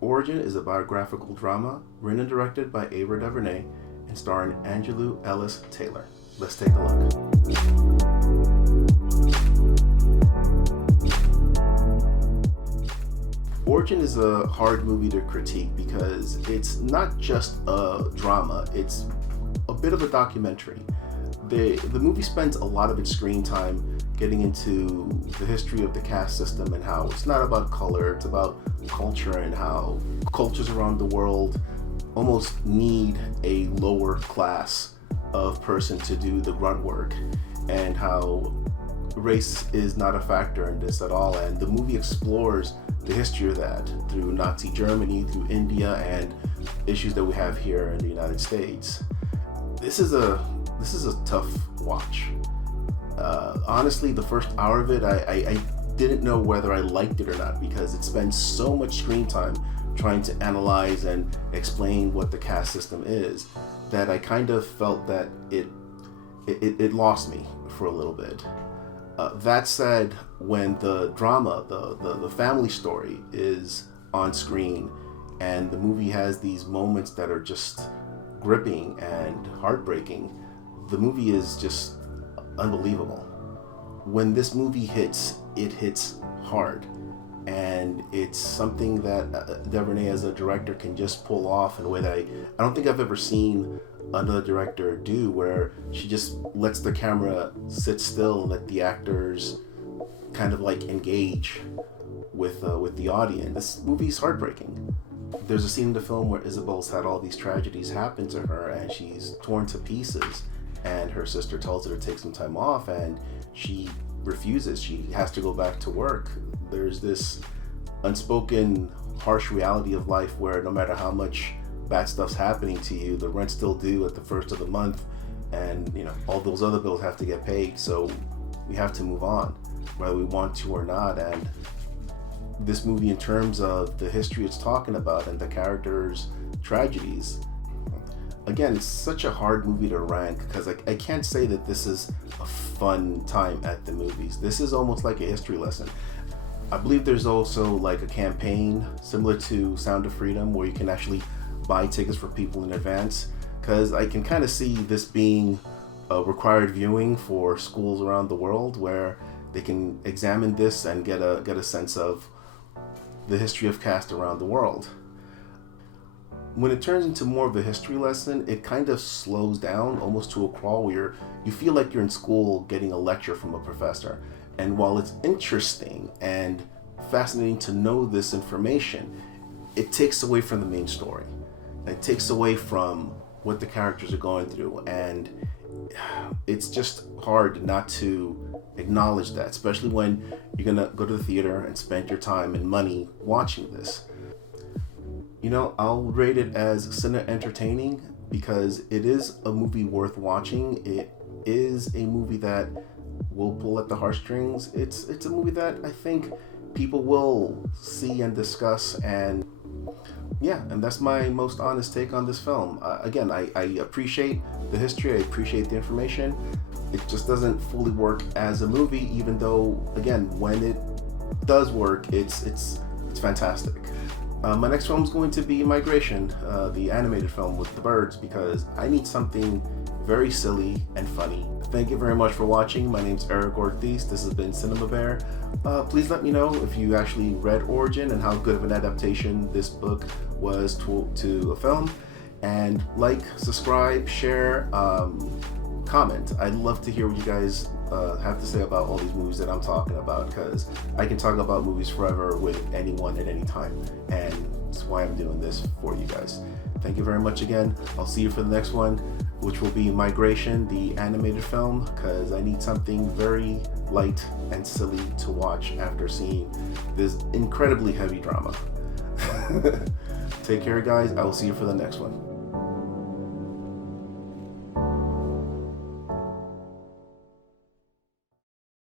Origin is a biographical drama written and directed by Ava DuVernay and starring Angelou Ellis-Taylor. Let's take a look. Origin is a hard movie to critique because it's not just a drama, it's a bit of a documentary. The movie spends a lot of its screen time getting into the history of the caste system and how it's not about color, it's about culture, and how cultures around the world almost need a lower class of person to do the grunt work, and how race is not a factor in this at all. And the movie explores the history of that through Nazi Germany, through India, and issues that we have here in the United States. This is a tough watch. Honestly, the first hour of it, I didn't know whether I liked it or not, because it spends so much screen time trying to analyze and explain what the caste system is, that I kind of felt that it lost me for a little bit. That said, when the drama, the family story is on screen, and the movie has these moments that are just gripping and heartbreaking, the movie is just unbelievable. When this movie hits, it hits hard, and it's something that DuVernay as a director can just pull off in a way that I don't think I've ever seen another director do, where she just lets the camera sit still and let the actors kind of like engage with the audience. This movie's heartbreaking. There's a scene in the film where Isabel's had all these tragedies happen to her, and she's torn to pieces, and her sister tells her to take some time off, and she refuses. She has to go back to work. There's this unspoken harsh reality of life where no matter how much bad stuff's happening to you, the rent's still due at the first of the month, and all those other bills have to get paid, so we have to move on whether we want to or not. And this movie, in terms of the history it's talking about and the characters' tragedies, again, it's such a hard movie to rank, because I can't say that this is a fun time at the movies. This is almost like a history lesson. I believe there's also like a campaign similar to Sound of Freedom where you can actually buy tickets for people in advance, because I can kind of see this being a required viewing for schools around the world, where they can examine this and get a sense of the history of caste around the world. When it turns into more of a history lesson, it kind of slows down almost to a crawl, where you feel like you're in school getting a lecture from a professor. And while it's interesting and fascinating to know this information, it takes away from the main story. It takes away from what the characters are going through, and it's just hard not to acknowledge that, especially when you're gonna go to the theater and spend your time and money watching this. I'll rate it as cinema entertaining because it is a movie worth watching. It is a movie that will pull at the heartstrings. It's a movie that I think people will see and discuss, and that's my most honest take on this film. Again, I appreciate the history, I appreciate the information. It just doesn't fully work as a movie, even though, again, when it does work, it's fantastic. My next film is going to be Migration, the animated film with the birds, because I need something very silly and funny. Thank you very much for watching. My name's Eric Ortiz. This has been Cinema Bear. Please let me know if you actually read Origin and how good of an adaptation this book was to a film. And like, subscribe, share, comment. I'd love to hear what you guys have to say about all these movies that I'm talking about, because I can talk about movies forever with anyone at any time, and that's why I'm doing this for you guys. Thank you very much again. I'll see you for the next one, which will be Migration, the animated film, because I need something very light and silly to watch after seeing this incredibly heavy drama. Take care, guys. I will see you for the next one.